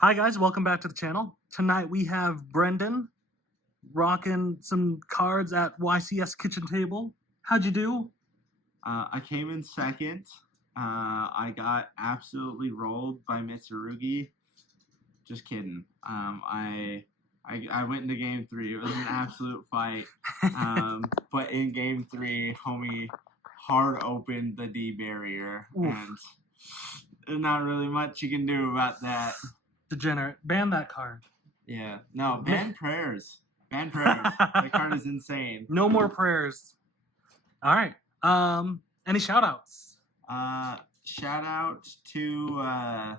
Hi guys, welcome back to the channel. Tonight we have Brendan rocking some cards at YCS kitchen table. How'd you do? I came in second. I got absolutely rolled by Mitsurugi. Just kidding. I went into game 3. It was an absolute fight. But in game 3, homie hard opened the D barrier, Oof. and there's not really much you can do about that. Degenerate. Ban that card. Yeah. No, ban prayers. Ban prayers. That card is insane. No more prayers. All right. Any shout outs? Shout out to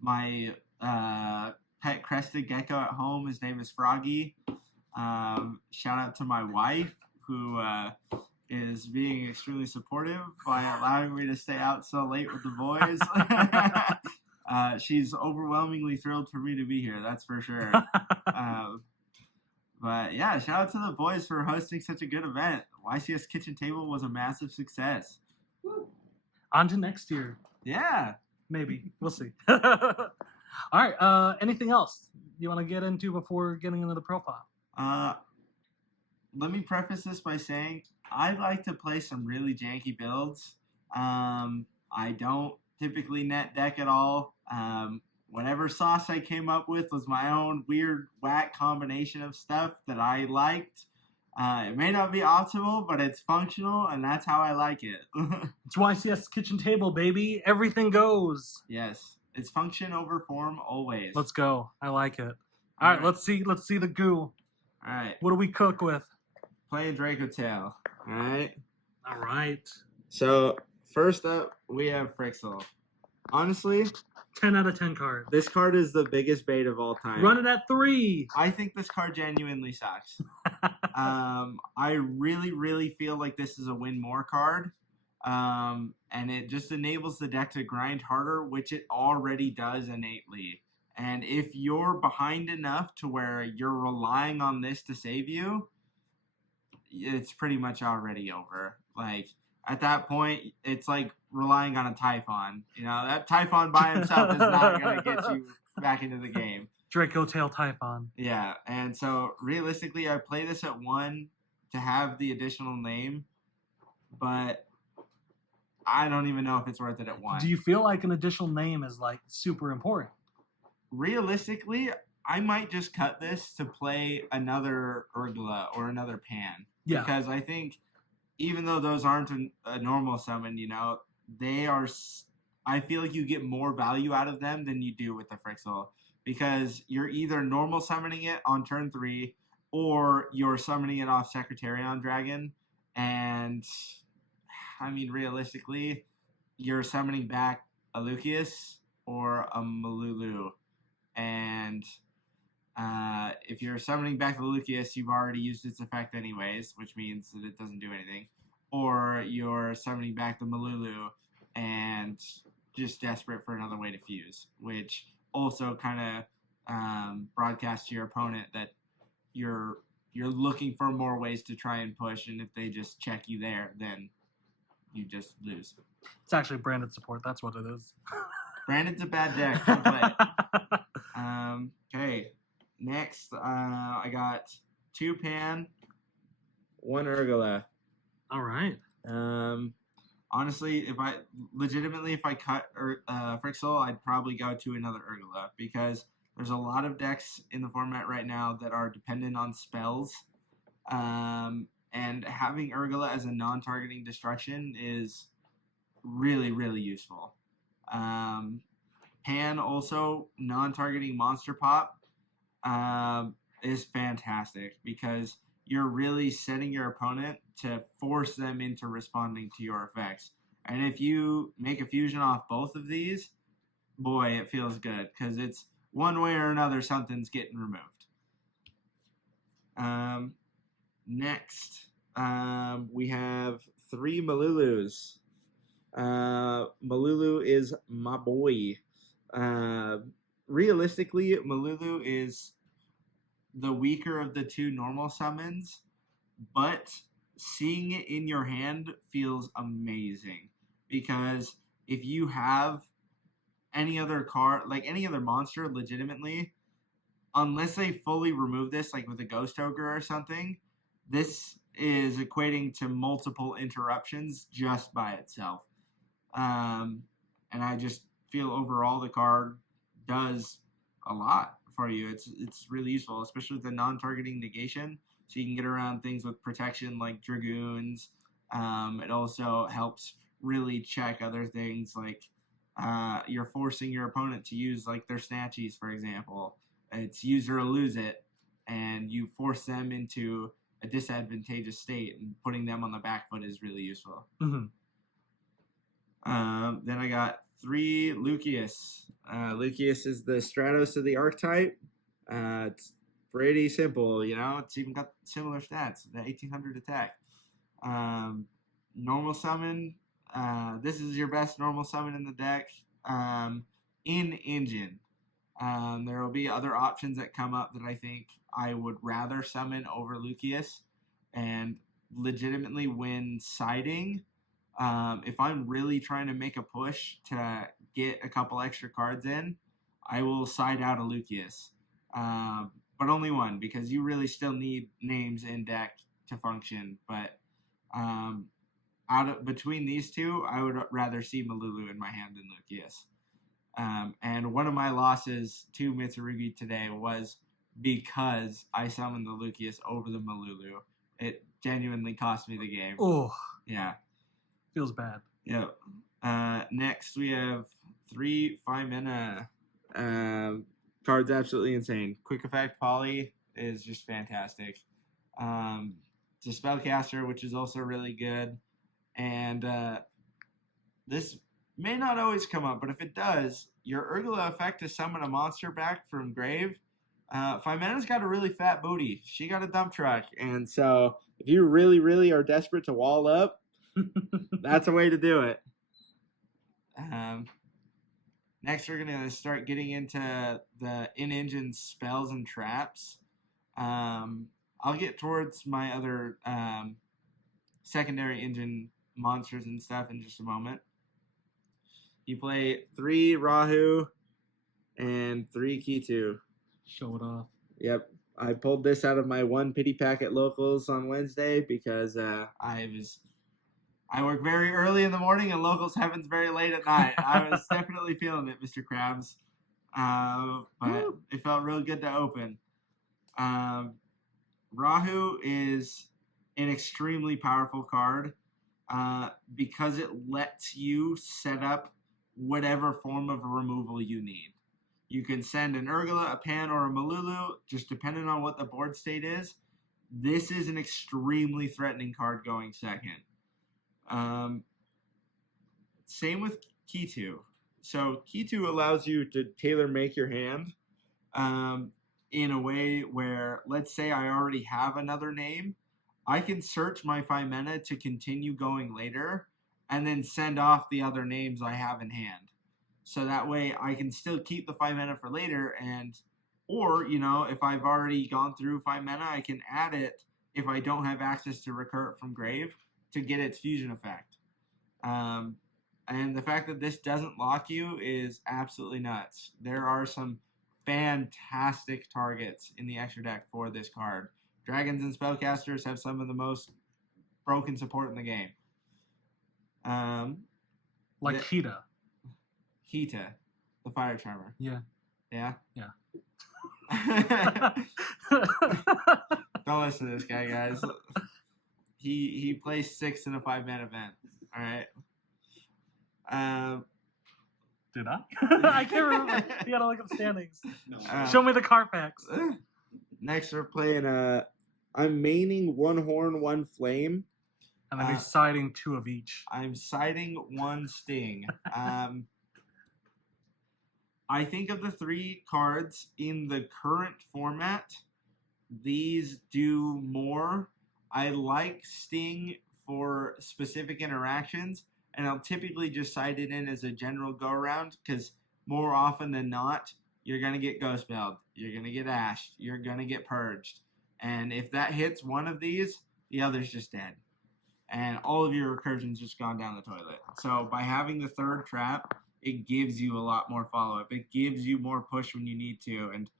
my pet crested gecko at home. His name is Froggy. Shout out to my wife, who is being extremely supportive by allowing me to stay out so late with the boys. She's overwhelmingly thrilled for me to be here, that's for sure. But yeah, shout out to the boys for hosting such a good event. YCS Kitchen Table was a massive success. On to next year. Yeah. Maybe. We'll see. All right. Anything else you want to get into before getting into the profile? Let me preface this by saying I like to play some really janky builds. I don't typically net deck at all. Whatever sauce I came up with was my own weird, whack combination of stuff that I liked. It may not be optimal, but it's functional, and that's how I like it. It's YCS kitchen table, baby. Everything goes. Yes, it's function over form always. Let's go. I like it. All right, let's see the goo. All right. What do we cook with? Playing DRACOTAIL. All right. All right. So first up, we have Frixel. Honestly, 10 out of 10 card. This card is the biggest bait of all time. Run it at 3. I think this card genuinely sucks. I really feel like this is a win more card. And it just enables the deck to grind harder, which it already does innately. And if you're behind enough to where you're relying on this to save you, it's pretty much already over. Like, at that point, it's like relying on a Typhon. You know, that Typhon by himself is not going to get you back into the game. DRACOTAIL Typhon. Yeah, and so realistically, I play this at 1 to have the additional name, but I don't even know if it's worth it at 1. Do you feel like an additional name is like super important? Realistically, I might just cut this to play another Urgula or another Pan. Yeah. Because I think even though those aren't a normal summon, you know, they are. I feel like you get more value out of them than you do with the Frixel, because you're either normal summoning it on turn 3, or you're summoning it off Secretarion Dragon, and I mean realistically, you're summoning back a Lucius or a Malulu, and if you're summoning back the Lucius, you've already used its effect anyways, which means that it doesn't do anything. Or you're summoning back the Malulu and just desperate for another way to fuse, which also kind of broadcasts to your opponent that you're looking for more ways to try and push, and if they just check you there, then you just lose. It's actually branded support. That's what it is. Branded's a bad deck. Don't play it. Okay. Next, I got 2 Pan, 1 Urgula. All right. Honestly, if I cut Frixel, I'd probably go to another Urgula, because there's a lot of decks in the format right now that are dependent on spells. And having Urgula as a non-targeting destruction is really useful. Pan also non-targeting monster pop is fantastic, because you're really setting your opponent to force them into responding to your effects. And if you make a fusion off both of these, boy, it feels good, because it's one way or another something's getting removed. Next, we have 3 Malulus. Malulu is my boy. Realistically, Malulu is the weaker of the 2 normal summons, but seeing it in your hand feels amazing, because if you have any other card, like any other monster, legitimately, unless they fully remove this, like with a Ghost Ogre or something, this is equating to multiple interruptions just by itself. And I just feel overall the card does a lot for you. It's really useful, especially with the non-targeting negation, so you can get around things with protection like Dragoons. It also helps really check other things like you're forcing your opponent to use like their snatchies, for example. It's use or lose it, and you force them into a disadvantageous state, and putting them on the back foot is really useful. Mm-hmm. Then I got 3 Lucius. Lucius is the Stratos of the archetype. It's pretty simple, you know. It's even got similar stats, the 1800 attack. Normal summon. This is your best normal summon in the deck. In engine. There will be other options that come up that I think I would rather summon over Lucius. And legitimately, when siding, if I'm really trying to make a push to get a couple extra cards in, I will side out a Lucius. But only one, because you really still need names in deck to function. But between these two, I would rather see Malulu in my hand than Lucius. And one of my losses to Mitsurugi today was because I summoned the Lucius over the Malulu. It genuinely cost me the game. Oh, yeah. Feels bad. Yep. Next, we have 3 5-mana cards. Absolutely insane. Quick Effect Poly is just fantastic. It's a spellcaster, which is also really good. And this may not always come up, but if it does, your Urgula effect to summon a monster back from grave. 5-mana's got a really fat booty. She got a dump truck. And so if you really, really are desperate to wall up, that's a way to do it. Next, we're going to start getting into the in-engine spells and traps. I'll get towards my other secondary engine monsters and stuff in just a moment. You play 3 Rahu and 3 Kitu. Show it off. Yep. I pulled this out of my 1 pity pack at locals on Wednesday because I work very early in the morning and locals happens very late at night. I was definitely feeling it, Mr. Krabs. But it felt real good to open. Rahu is an extremely powerful card because it lets you set up whatever form of removal you need. You can send an Urgula, a Pan, or a Malulu, just depending on what the board state is. This is an extremely threatening card going second. Same with Kitu. So Kitu allows you to tailor make your hand in a way where, let's say I already have another name, I can search my 5-mana to continue going later and then send off the other names I have in hand. So that way I can still keep the 5-mana for later, or, you know, if I've already gone through 5-mana, I can add it if I don't have access to recur it from grave to get its fusion effect. And the fact that this doesn't lock you is absolutely nuts. There are some fantastic targets in the extra deck for this card. Dragons and spellcasters have some of the most broken support in the game. Like Kita. Kita, the fire charmer. Yeah. Yeah? Yeah. Don't listen to this guy, guys. He plays 6 in a 5-man event. All right. Did I? I can't remember. You gotta look at the standings. No. Show me the Carfax. Next, we're playing. I'm maining 1 horn, 1 flame. And then he's siding 2 of each. I'm siding 1 sting. I think of the 3 cards in the current format, these do more. I like Sting for specific interactions, and I'll typically just side it in as a general go-around, because more often than not, you're going to get Ghostbelled, you're going to get Ashed, you're going to get Purged. And if that hits one of these, the other's just dead. And all of your recursions just gone down the toilet. So by having the 3rd trap, it gives you a lot more follow-up. It gives you more push when you need to. And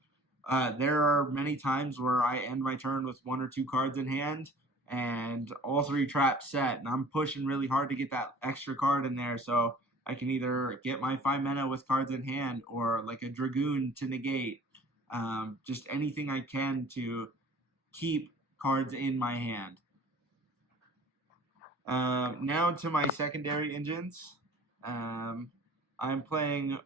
there are many times where I end my turn with 1 or 2 cards in hand and all 3 traps set, and I'm pushing really hard to get that extra card in there so I can either get my 5 mana with cards in hand or like a Dragoon to negate. Just anything I can to keep cards in my hand. Now to my secondary engines. I'm playing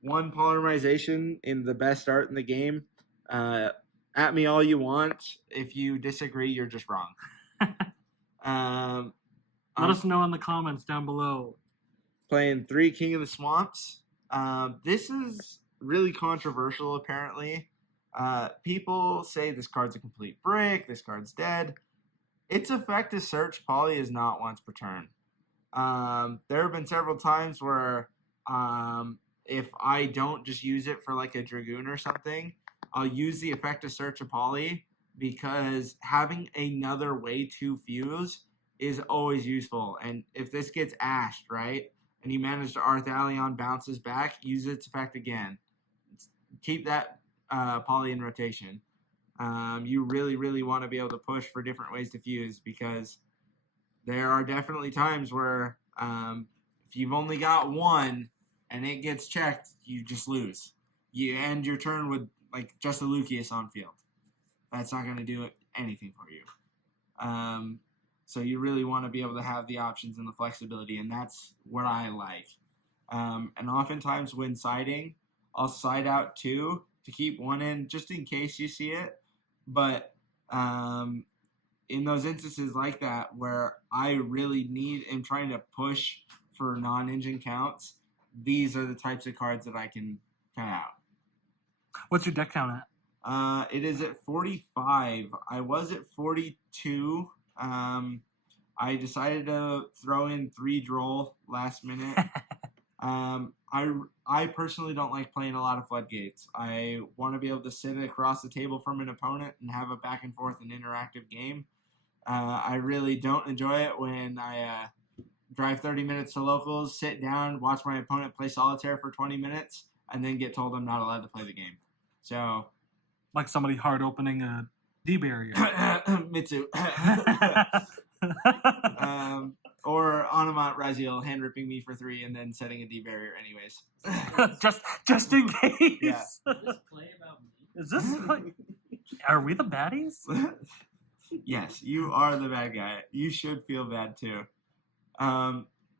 1 Polymerization in the best art in the game. At me all you want. If you disagree, you're just wrong. Let us know in the comments down below. Playing 3 King of the Swamps. This is really controversial, apparently. People say this card's a complete brick, this card's dead. Its effect is search poly is not once per turn. There have been several times where if I don't just use it for like a Dragoon or something, I'll use the effect of search a poly because having another way to fuse is always useful. And if this gets ashed, right, and you manage to Arthalion bounces back, use its effect again. Keep that poly in rotation. You really, really want to be able to push for different ways to fuse because there are definitely times where if you've only got 1 and it gets checked, you just lose. You end your turn with like just a Lucius on field. That's not going to do anything for you. So you really want to be able to have the options and the flexibility, and that's what I like. And oftentimes when siding, I'll side out 2 to keep 1 in just in case you see it. But in those instances like that where I really am trying to push for non-engine counts, these are the types of cards that I can cut out. What's your deck count at? It is at 45. I was at 42. I decided to throw in 3 Droll last minute. I personally don't like playing a lot of floodgates. I want to be able to sit across the table from an opponent and have a back and forth and interactive game. I really don't enjoy it when I drive 30 minutes to locals, sit down, watch my opponent play solitaire for 20 minutes, and then get told I'm not allowed to play the game. So, like somebody hard opening a D barrier. Mitsu. Or Onomot Raziel hand ripping me for 3 and then setting a D barrier anyways. just in case. Yeah. Is this play about me? Is this like, are we the baddies? Yes, you are the bad guy. You should feel bad too.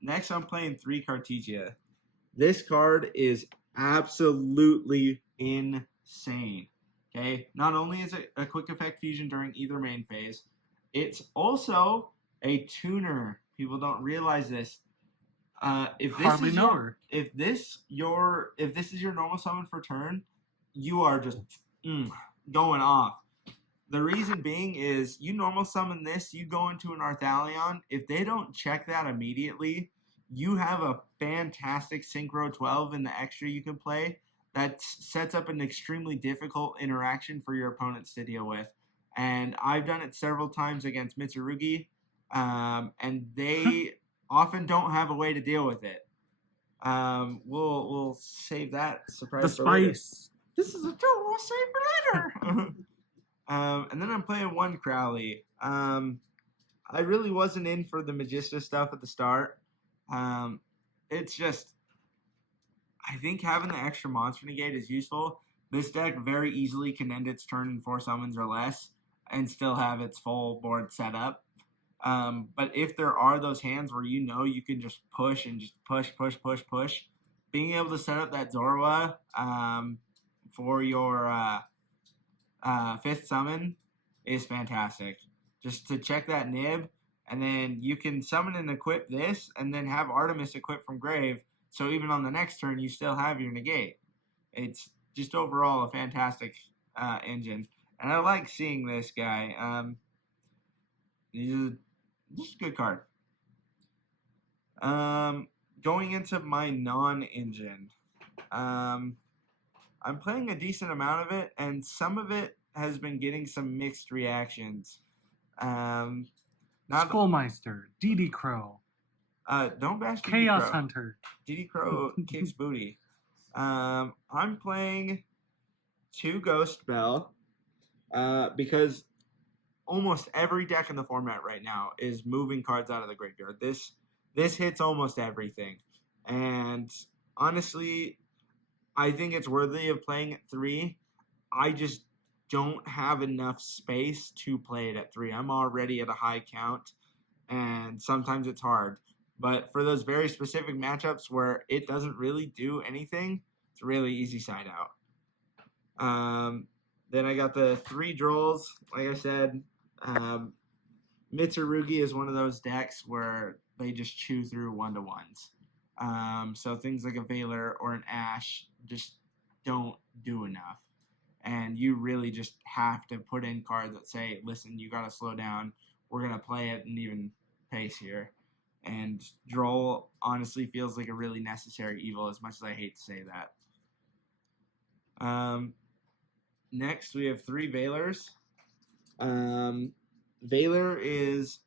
Next, I'm playing 3 Cartesia. This card is absolutely insane. Okay, not only is it a quick effect fusion during either main phase, it's also a tuner. People don't realize this. If this is your normal summon for turn, you are just going off. The reason being is you normal summon this, you go into an Arthalion. If they don't check that immediately, you have a fantastic Synchro 12 in the extra you can play that sets up an extremely difficult interaction for your opponents to deal with. And I've done it several times against Mitsurugi, and they often don't have a way to deal with it. We'll save that surprise for later. Spice. This is a tool we'll save for later. And then I'm playing 1 Crowley. I really wasn't in for the Magista stuff at the start. It's just, I think having the extra monster negate is useful. This deck very easily can end its turn in 4 summons or less and still have its full board set up. But if there are those hands where you know you can just push and just push, being able to set up that Zorua for your 5th summon is fantastic. Just to check that nib, and then you can summon and equip this, and then have Artemis equipped from grave, so even on the next turn you still have your negate. It's just overall a fantastic engine. And I like seeing this guy. He's just a good card. Going into my non-engine, I'm playing a decent amount of it, and some of it has been getting some mixed reactions. Skullmeister, DD Crow. Don't bash DD Chaos Crow. Hunter. DD Crow kicks booty. I'm playing 2 Ghost Bell because almost every deck in the format right now is moving cards out of the graveyard. This hits almost everything, and honestly, I think it's worthy of playing at 3. I just don't have enough space to play it at 3. I'm already at a high count, and sometimes it's hard. But for those very specific matchups where it doesn't really do anything, it's a really easy side out. Then I got the 3 Drolls. Like I said, Mitsurugi is one of those decks where they just chew through 1/1s. So things like a Valor or an Ash just don't do enough. And you really just have to put in cards that say, listen, you got to slow down. We're going to play at an even pace here. And Droll honestly feels like a really necessary evil, as much as I hate to say that. Next, we have 3 Valors. Valor is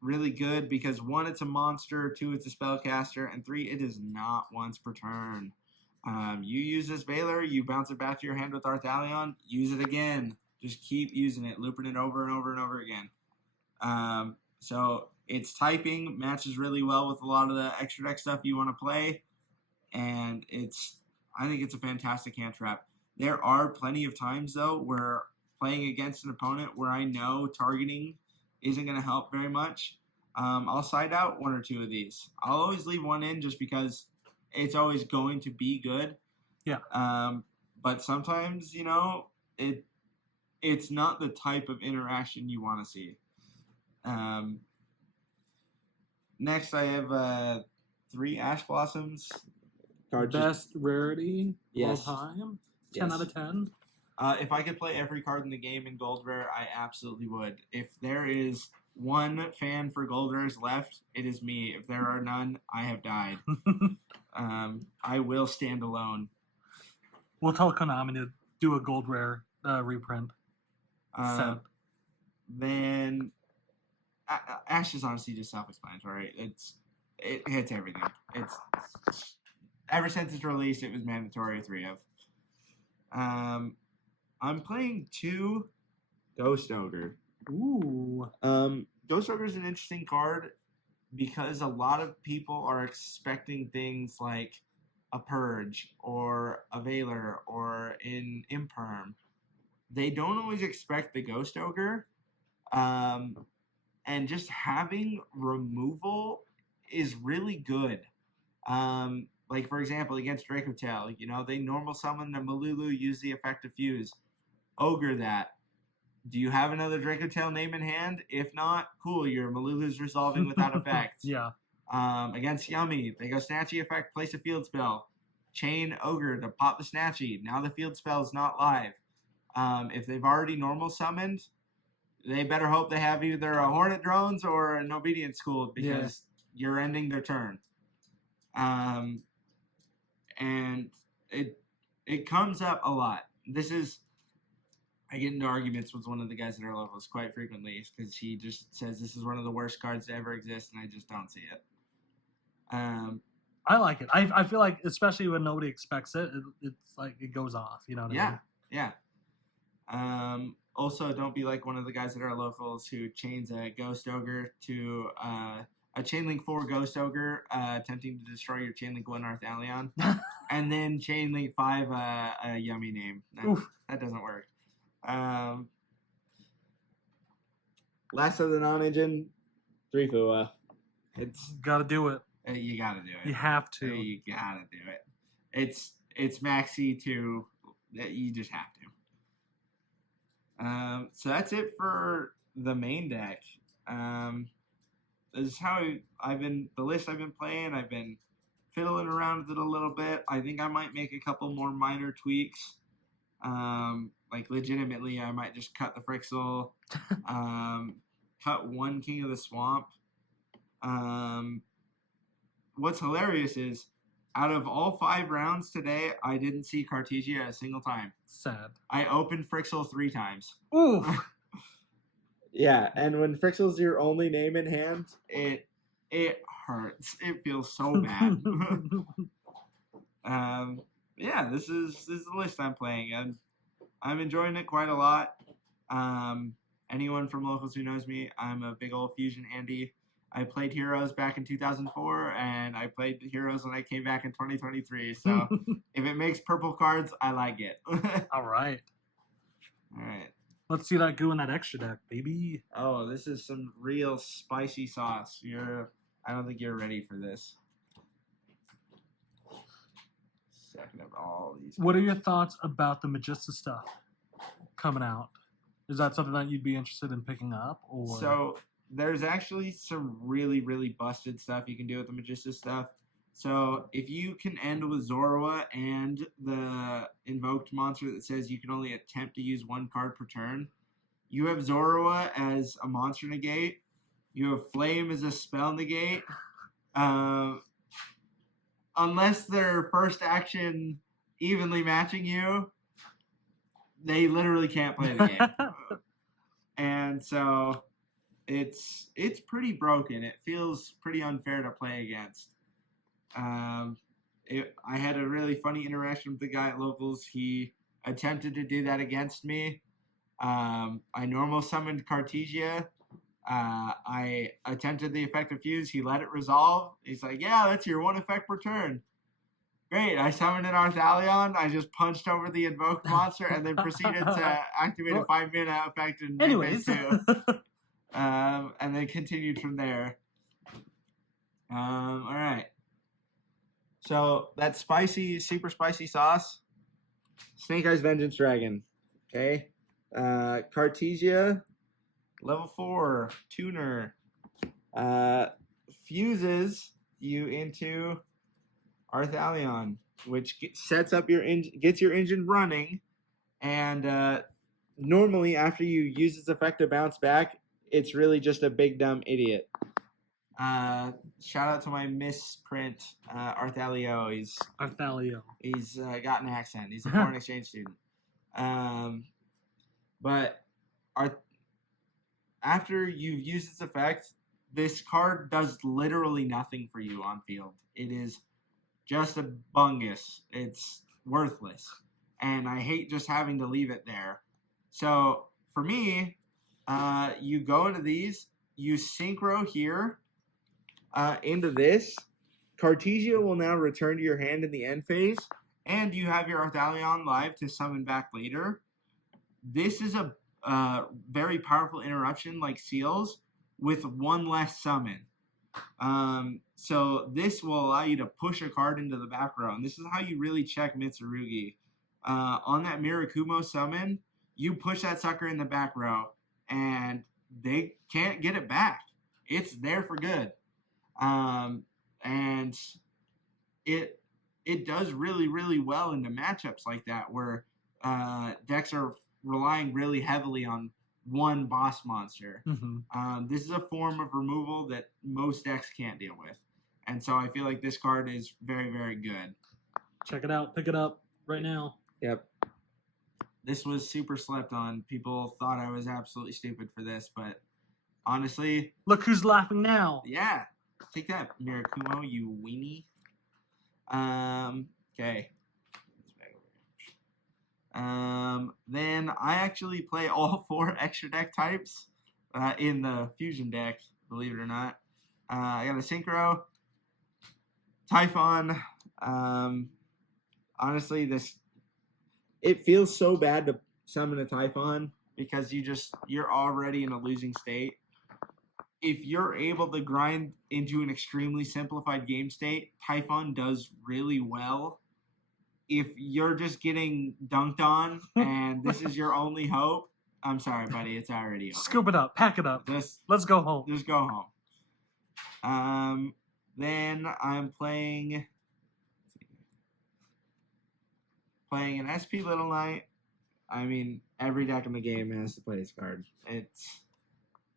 really good because 1, it's a monster, 2, it's a spellcaster, and 3, it is not once per turn. You use this Valor, you bounce it back to your hand with Arthalion, use it again. Just keep using it, looping it over and over and over again. So its typing matches really well with a lot of the extra deck stuff you want to play, and I think it's a fantastic hand trap. There are plenty of times, though, where playing against an opponent where I know targeting isn't going to help very much, I'll side out 1 or 2 of these. I'll always leave 1 in just because it's always going to be good. Yeah. But sometimes, it's not the type of interaction you want to see. Next, I have 3 Ash Blossoms. Best rarity Yes. all time. 10 out of 10. If I could play every card in the game in Gold Rare, I absolutely would. If there is one fan for Gold Rares left, it is me. If there are none, I have died. I will stand alone. We'll tell Konami to do a Gold Rare reprint set. Then Ash is honestly just self-explanatory. It hits everything. It's ever since it's released, it was mandatory 3 of. I'm playing 2 Ghost Ogre. Ooh. Ghost Ogre is an interesting card because a lot of people are expecting things like a Purge or a Valor or an Imperm. They don't always expect the Ghost Ogre. And just having removal is really good. Like, for example, against DRACOTAIL, they normal summon the Malulu, use the effect of Fuse. Ogre that. Do you have another DRACOTAIL name in hand? If not, cool, your Malulu's resolving without effect. Yeah. Against Yummy, they go Snatchy effect, place a field spell. Chain Ogre to pop the Snatchy. Now the field spell is not live. If they've already normal summoned, they better hope they have either a Hornet Drones or an Obedience School because you're ending their turn. And it comes up a lot. I get into arguments with one of the guys at our levels quite frequently because he just says this is one of the worst cards to ever exist, and I just don't see it. I like it. I feel like, especially when nobody expects it, it's like it goes off. You know what I mean? Yeah. Also, don't be like one of the guys at our locals who chains a Ghost Ogre to a Chainlink 4 Ghost Ogre, attempting to destroy your Chainlink 1 Arthalion, and then Chainlink 5 a Yummy name. That doesn't work. Last of the non-engine, 3 Fua. It's gotta do it. You gotta do it. You have to. You gotta do it. It's Maxi 2. You just have to. So that's it for the main deck. This is how the list I've been playing. I've been fiddling around with it a little bit. I think I might make a couple more minor tweaks. Like legitimately, I might just cut the Frixel, cut 1 King of the Swamp. What's hilarious is, out of all 5 rounds today, I didn't see Cartesia a single time. Sad. I opened Frixel 3 times. Ooh. Yeah, and when Frixel's your only name in hand, it hurts. It feels so bad. Yeah, this is the list I'm playing, and I'm enjoying it quite a lot. Anyone from locals who knows me, I'm a big old Fusion Andy. I played Heroes back in 2004, and I played Heroes when I came back in 2023. So if it makes purple cards, I like it. All right. All right. Let's see that goo in that extra deck, baby. Oh, this is some real spicy sauce. I don't think you're ready for this. Second of all these. What are your thoughts about the Magista stuff coming out? Is that something that you'd be interested in picking up? Or So there's actually some really, really busted stuff you can do with the Magista stuff. So if you can end with Zorua and the invoked monster that says you can only attempt to use one card per turn, you have Zorua as a monster negate. You have Flame as a spell negate. Unless their first action evenly matching you, they literally can't play the game. And so it's pretty broken. It feels pretty unfair to play against. I had a really funny interaction with the guy at locals. He attempted to do that against me. I normal summoned Cartesia. I attempted the effect of Fuse. He let it resolve. He's like, yeah, that's your one effect per turn. Great. I summoned an Arthalion. I just punched over the invoked monster and then proceeded to activate a 5-mana effect and anyways. too. And then continued from there. All right. So that spicy, super spicy sauce. Snake Eyes Vengeance Dragon. Okay. Cartesia. Level 4 tuner fuses you into Arthalion, which sets up your gets your engine running, and normally after you use its effect to bounce back, it's really just a big dumb idiot. Shout out to my misprint Arthalio. He's got an accent. He's a foreign exchange student. But after you've used its effect, this card does literally nothing for you on field. It is just a bungus. It's worthless. And I hate just having to leave it there. So for me, you go into these, you synchro here into this. Cartesia will now return to your hand in the end phase, and you have your Arthalion live to summon back later. This is a very powerful interruption like Seals with one less summon. So this will allow you to push a card into the back row, and this is how you really check Mitsurugi. On that Mirakumo summon, you push that sucker in the back row, and they can't get it back. It's there for good. And it does really, really well into matchups like that where decks are relying really heavily on one boss monster. Mm-hmm. This is a form of removal that most decks can't deal with. And so I feel like this card is very, very good. Check it out. Pick it up right now. Yep. This was super slept on. People thought I was absolutely stupid for this, but honestly... Look who's laughing now. Yeah. Take that, Mirakumo, you weenie. Okay. Then I actually play all 4 extra deck types in the Fusion deck, believe it or not. I got a Synchro, Typhon. Honestly, it feels so bad to summon a Typhon because you're already in a losing state. If you're able to grind into an extremely simplified game state, Typhon does really well. If you're just getting dunked on and this is your only hope, I'm sorry, buddy, it's already over. Scoop it up, pack it up. Let's go home. Just go home. Then I'm playing an SP Little Knight. I mean, every deck in the game has to play this card.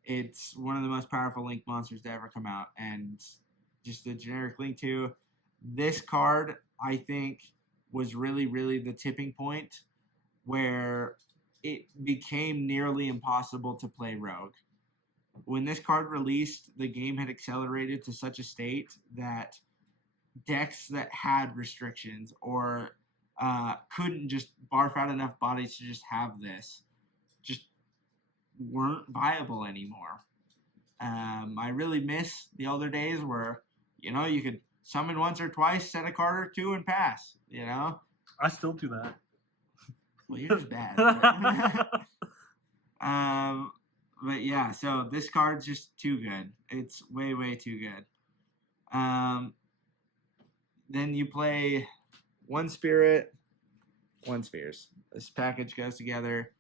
It's one of the most powerful Link monsters to ever come out, and just a generic Link 2. This card, I think, was really, really the tipping point where it became nearly impossible to play Rogue. when this card released, the game had accelerated to such a state that decks that had restrictions or couldn't just barf out enough bodies to just have this just weren't viable anymore. I really miss the older days where, you could summon once or twice, set a card or two, and pass, I still do that. Well, you're just bad. But yeah, so this card's just too good. It's way, way too good. Then you play one Spirit, one Spheres. This package goes together.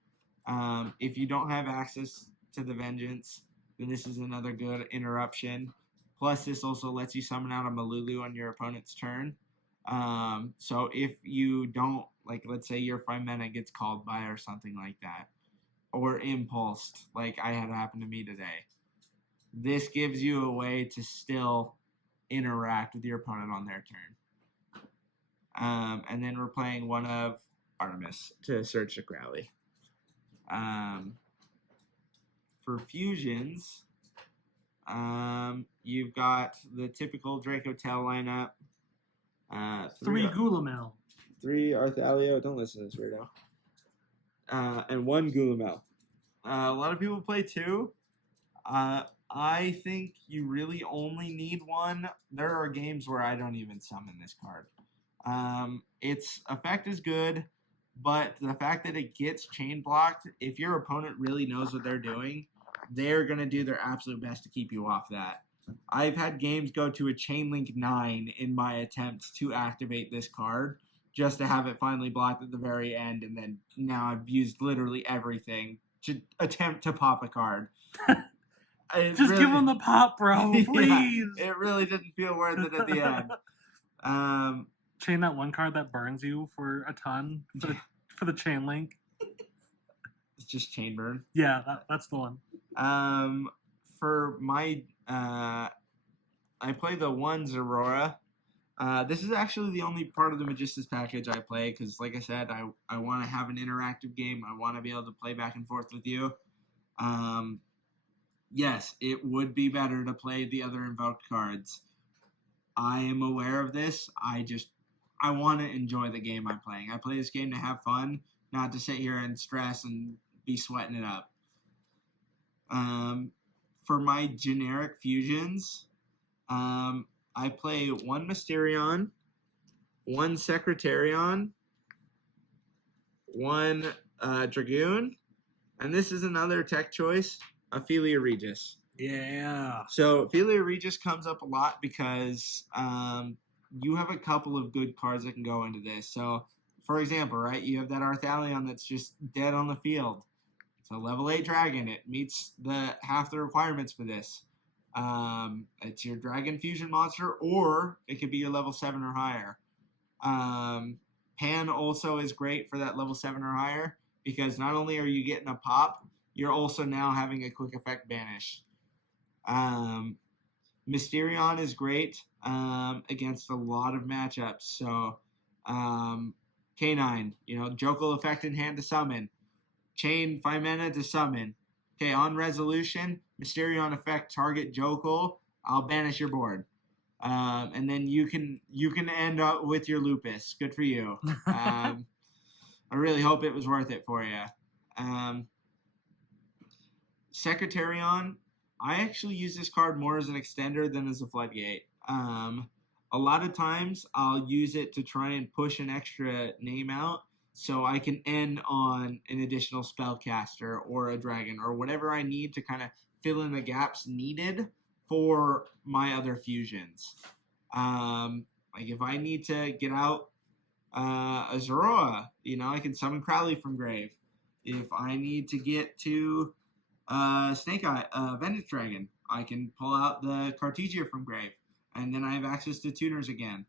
If you don't have access to the Vengeance, then this is another good interruption. Plus, this also lets you summon out a Malulu on your opponent's turn. So if you don't, like, let's say your 5 mana gets called by or something like that, or impulsed, like I had happen to me today, this gives you a way to still interact with your opponent on their turn. And then we're playing one of Artemis to search the Crowley. For fusions, you've got the typical DRACOTAIL lineup. 3 Gulamel. 3 Arthalio. Don't listen to this weirdo. And 1 Gulamel. A lot of people play 2. I think you really only need 1. There are games where I don't even summon this card. Its effect is good, but the fact that it gets chain blocked, if your opponent really knows what they're doing, they're going to do their absolute best to keep you off that. I've had games go to a chain link 9 in my attempts to activate this card, just to have it finally blocked at the very end, and then now I've used literally everything to attempt to pop a card. Just give him the pop, bro, please. Yeah, it really didn't feel worth it at the end. Chain that one card that burns you for a ton for the chain link. It's just chain burn. Yeah, that's the one. For my, I play the 1 Zerora. This is actually the only part of the Magistas package I play because, like I said, I want to have an interactive game. I want to be able to play back and forth with you. Yes, it would be better to play the other invoked cards. I am aware of this. I want to enjoy the game I'm playing. I play this game to have fun, not to sit here and stress and be sweating it up. For my generic fusions, I play 1 Mysterion, 1 Secretarion, 1 Dragoon, and this is another tech choice, Ophelia Regis. Yeah. So Ophelia Regis comes up a lot because you have a couple of good cards that can go into this. So, for example, right, you have that Arthalion that's just dead on the field. It's a level 8 dragon. It meets half the requirements for this. It's your dragon fusion monster, or it could be your level 7 or higher. Pan also is great for that level 7 or higher because not only are you getting a pop, you're also now having a quick effect banish. Mysterion is great against a lot of matchups. So, K9, Jokel effect in hand to summon. Chain 5 mana to summon. Okay, on resolution, Mysterion effect target Jokel. I'll banish your board. And then you can end up with your Lupus. Good for you. I really hope it was worth it for you. Secretarion, I actually use this card more as an extender than as a floodgate. A lot of times I'll use it to try and push an extra name out so I can end on an additional spellcaster or a dragon or whatever I need to kind of fill in the gaps needed for my other fusions. Like if I need to get out a Zoroa, I can summon Crowley from grave. If I need to get to Snake Eye, Vengeance Dragon, I can pull out the Cartesia from grave, and then I have access to tuners again.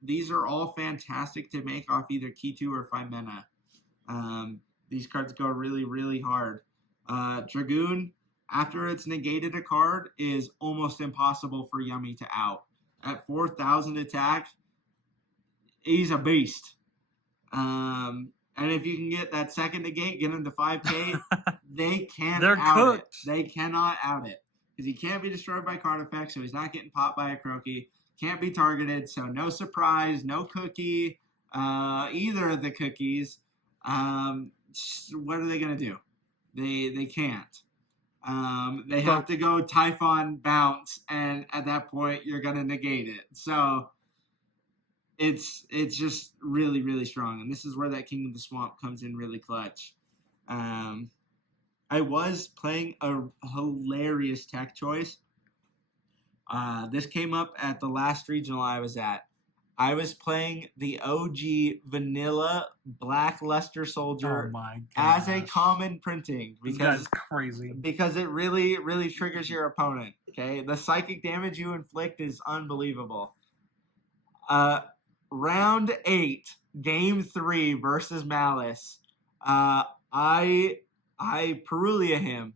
These are all fantastic to make off either Key 2 or 5 mana. These cards go really, really hard. Dragoon, after it's negated a card, is almost impossible for Yummy to out. At 4,000 attack, he's a beast. And And if you can get that second negate, get him to 5K, they can't They're out cooked. it. They cannot out it. Because he can't be destroyed by card effects, so he's not getting popped by a Croaky. Can't be targeted, so no surprise, no cookie, either of the cookies. What are they going to do? They can't. They have to go Typhon bounce, and at that point, you're going to negate it. So it's just really, really strong. And this is where that King of the Swamp comes in really clutch. I was playing a hilarious tech choice. This came up at the last regional I was at. I was playing the OG vanilla Black Luster Soldier as a common printing because crazy. Because it really, really triggers your opponent. Okay, the psychic damage you inflict is unbelievable. Round 8, game 3 versus Malice. I Perulia him,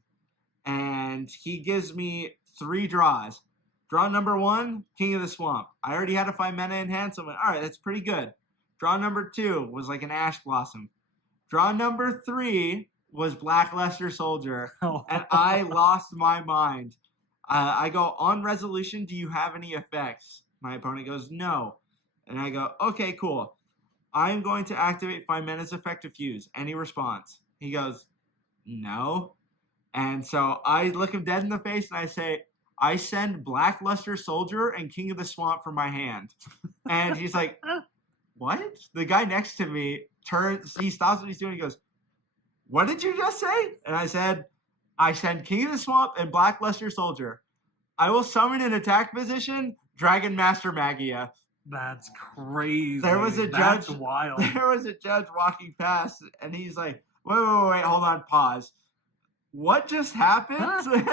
and he gives me 3 draws. Draw number 1, King of the Swamp. I already had a 5 mana in hand, so I went, all right, that's pretty good. Draw number 2 was like an Ash Blossom. Draw number 3 was Black Luster Soldier, and I lost my mind. I go, on resolution, do you have any effects? My opponent goes, no. And I go, okay, cool. I'm going to activate 5 mana's effective fuse. Any response? He goes, no. And so I look him dead in the face and I say, I send Black Luster Soldier and King of the Swamp from my hand. And he's like, what? The guy next to me turns, he stops what he's doing. He goes, what did you just say? And I said, I send King of the Swamp and Black Luster Soldier. I will summon an attack position, Dragon Master Magia. That's crazy. There was a That's judge. Wild. There was a judge walking past, and he's like, wait, hold on, pause. What just happened?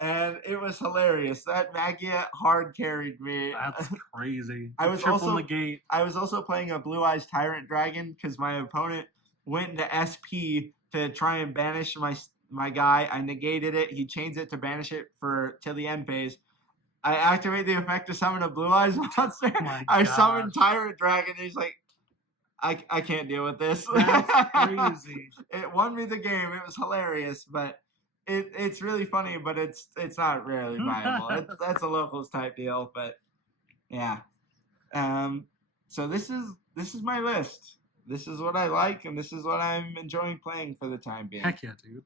And it was hilarious. That Magia hard carried me. That's crazy. I was Triple also negate. I was also playing a Blue Eyes Tyrant Dragon because my opponent went into SP to try and banish my guy. I negated it. He changed it to banish it till the end phase. I activate the effect to summon a Blue Eyes monster. I summon Tyrant Dragon. And he's like, I can't deal with this. That's crazy. It won me the game. It was hilarious, but it's really funny, but it's not really viable. That's a locals type deal, but yeah. So this is my list. This is what I like, and this is what I'm enjoying playing for the time being. Heck yeah, dude.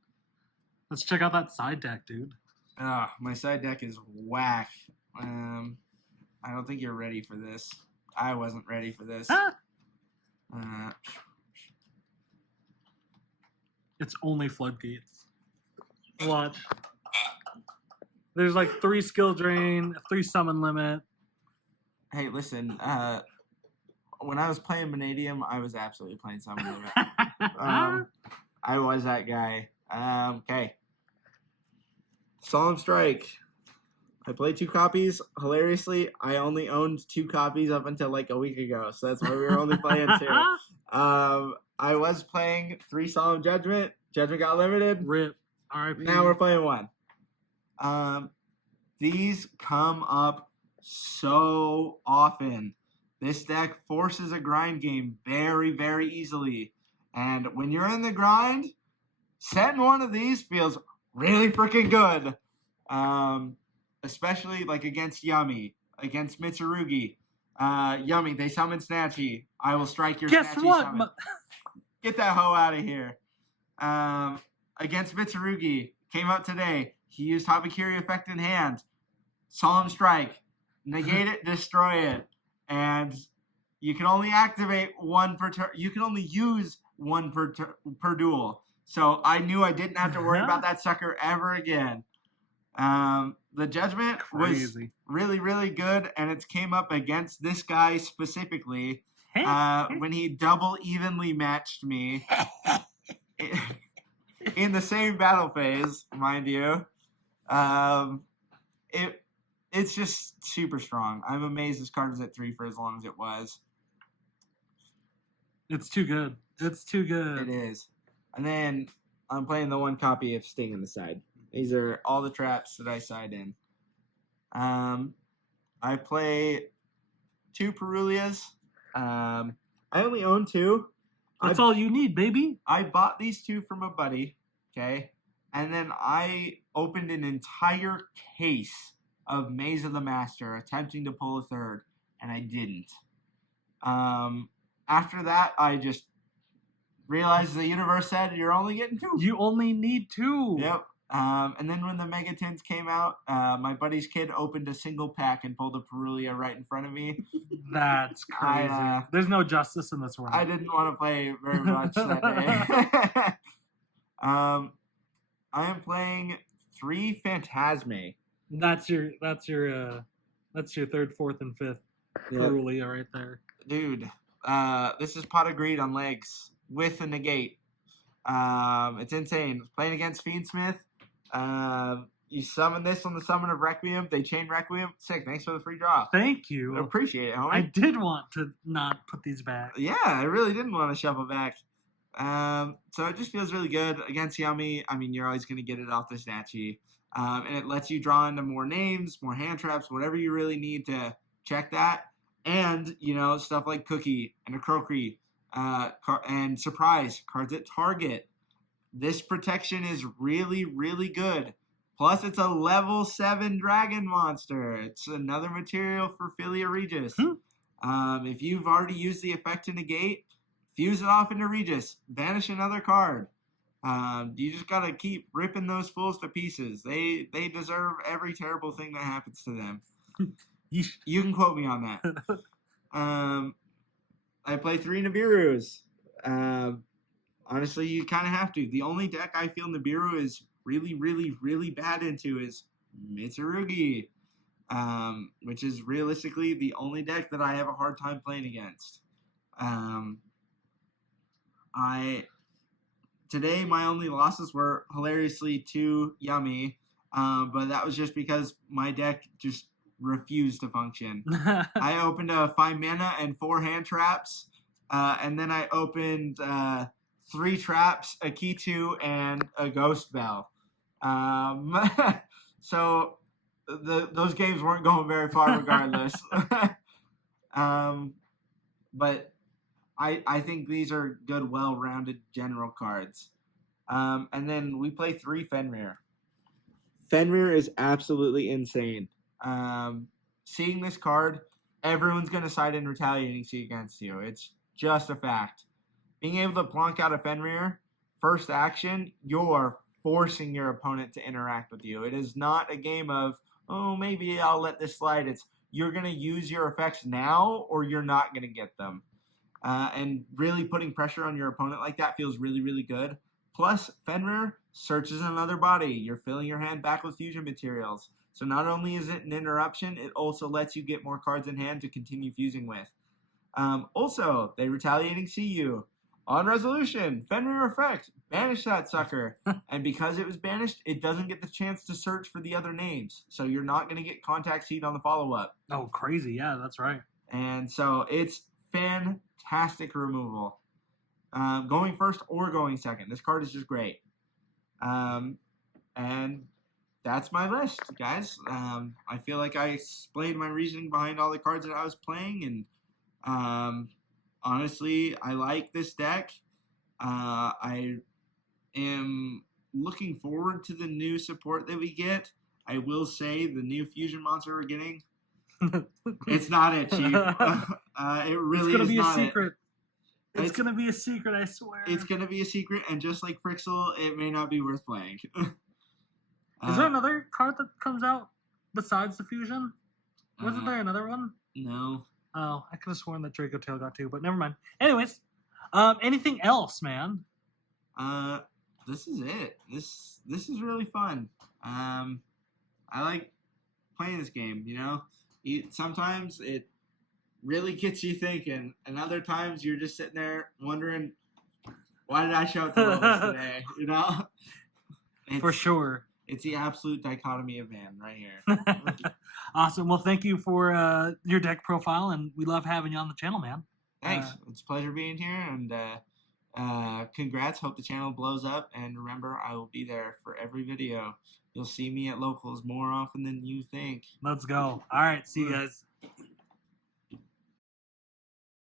Let's check out that side deck, dude. My side deck is whack. I don't think you're ready for this. I wasn't ready for this. It's only floodgates. Watch. There's like 3 skill drain, 3 summon limit. Hey, listen. When I was playing Vanadium, I was absolutely playing summon limit. I was that guy. Okay. Solemn Strike. I played 2 copies. Hilariously, I only owned 2 copies up until like a week ago, so that's why we were only playing 2. I was playing 3 Solemn Judgment. Judgment got limited. RIP. RIP. Now we're playing 1. These come up so often. This deck forces a grind game very, very easily. And when you're in the grind, setting one of these feels really freaking good. Especially like against Yummy, against Mitsurugi. Yummy, they summon Snatchy. I will strike your Guess Snatchy what? summon. Get that hoe out of here. Against Mitsurugi, came out today. He used Habakiri effect in hand. Solemn Strike. Negate it, destroy it. And you can only activate 1 per turn. You can only use 1 per duel. So I knew I didn't have to worry about that sucker ever again. The Judgment was really, really good, and it came up against this guy specifically when he double evenly matched me in the same battle phase, mind you. It's just super strong. I'm amazed this card was at 3 for as long as it was. It's too good. It's too good. It is. And then I'm playing the 1 copy of Sting on the side. These are all the traps that I side in. I play 2 Perulias. I only own 2. That's all you need, baby. I bought these two from a buddy, okay? And then I opened an entire case of Maze of the Master, attempting to pull a third, and I didn't. After that, I just realized the universe said you're only getting 2. You only need 2. Yep. And then when the Mega Tins came out, my buddy's kid opened a single pack and pulled a Perulia right in front of me. That's crazy. There's no justice in this world. I didn't want to play very much that day. I am playing 3 Phantasme. That's your 3rd, 4th, and 5th Perulia right there. Dude, this is Pot of Greed on legs with a negate. It's insane. Playing against Fiendsmith. You summon this on the summon of Requiem. They chain Requiem. Sick. Thanks for the free draw. Thank you. I appreciate it, homie. I did want to not put these back. Yeah, I really didn't want to shuffle back. So it just feels really good against Yummy. I mean, you're always going to get it off the stat sheet. And it lets you draw into more names, more hand traps, whatever you really need to check that. And, stuff like Cookie and a Croaky and Surprise, cards at target. This protection is really, really good. Plus, it's a level 7 dragon monster. It's another material for Philia Regis. If you've already used the effect to negate, fuse it off into Regis. Banish another card. You just gotta keep ripping those fools to pieces. They deserve every terrible thing that happens to them. You can quote me on that. I play 3 Nibiru's. Honestly, you kind of have to. The only deck I feel Nibiru is really, really, really bad into is Mitsurugi, which is realistically the only deck that I have a hard time playing against. Today my only losses were hilariously to Yummy, but that was just because my deck just refused to function. I opened a 5 mana and 4 hand traps, and then I opened 3 traps, a key 2, and a ghost bell. So those games weren't going very far regardless. But I think these are good, well-rounded general cards. And then we play 3 Fenrir. Fenrir is absolutely insane. Seeing this card, everyone's going to side in Retaliating Sea against you. It's just a fact. Being able to plonk out a Fenrir, first action, you're forcing your opponent to interact with you. It is not a game of, oh, maybe I'll let this slide. It's you're going to use your effects now or you're not going to get them. And really putting pressure on your opponent like that feels really, really good. Plus, Fenrir searches another body. You're filling your hand back with fusion materials. So not only is it an interruption, it also lets you get more cards in hand to continue fusing with. Also, they Retaliating See you. On resolution, Fenrir effect, banish that sucker. And because it was banished, it doesn't get the chance to search for the other names. So you're not going to get contact seed on the follow-up. Oh, crazy. Yeah, that's right. And so it's fantastic removal. Going first or going second. This card is just great. And that's my list, guys. I feel like I explained my reasoning behind all the cards that I was playing. And honestly, I like this deck. I am looking forward to the new support that we get. I will say the new fusion monster we're getting, it's not it, Chief. It really is not it. It's going to be a secret, I swear. It's going to be a secret, and just like Frixel, it may not be worth playing. Is there another card that comes out besides the fusion? Wasn't there another one? No. Oh, I could have sworn that DRACOTAIL got 2, but never mind. Anyways, anything else, man? This is it. This is really fun. I like playing this game, Sometimes it really gets you thinking, and other times you're just sitting there wondering, why did I show up to Lois today, For sure. It's the absolute dichotomy of man right here. Awesome. Well, thank you for your deck profile, and we love having you on the channel, man. Thanks. It's a pleasure being here, and congrats. Hope the channel blows up, and remember, I will be there for every video. You'll see me at locals more often than you think. Let's go. All right. See you guys.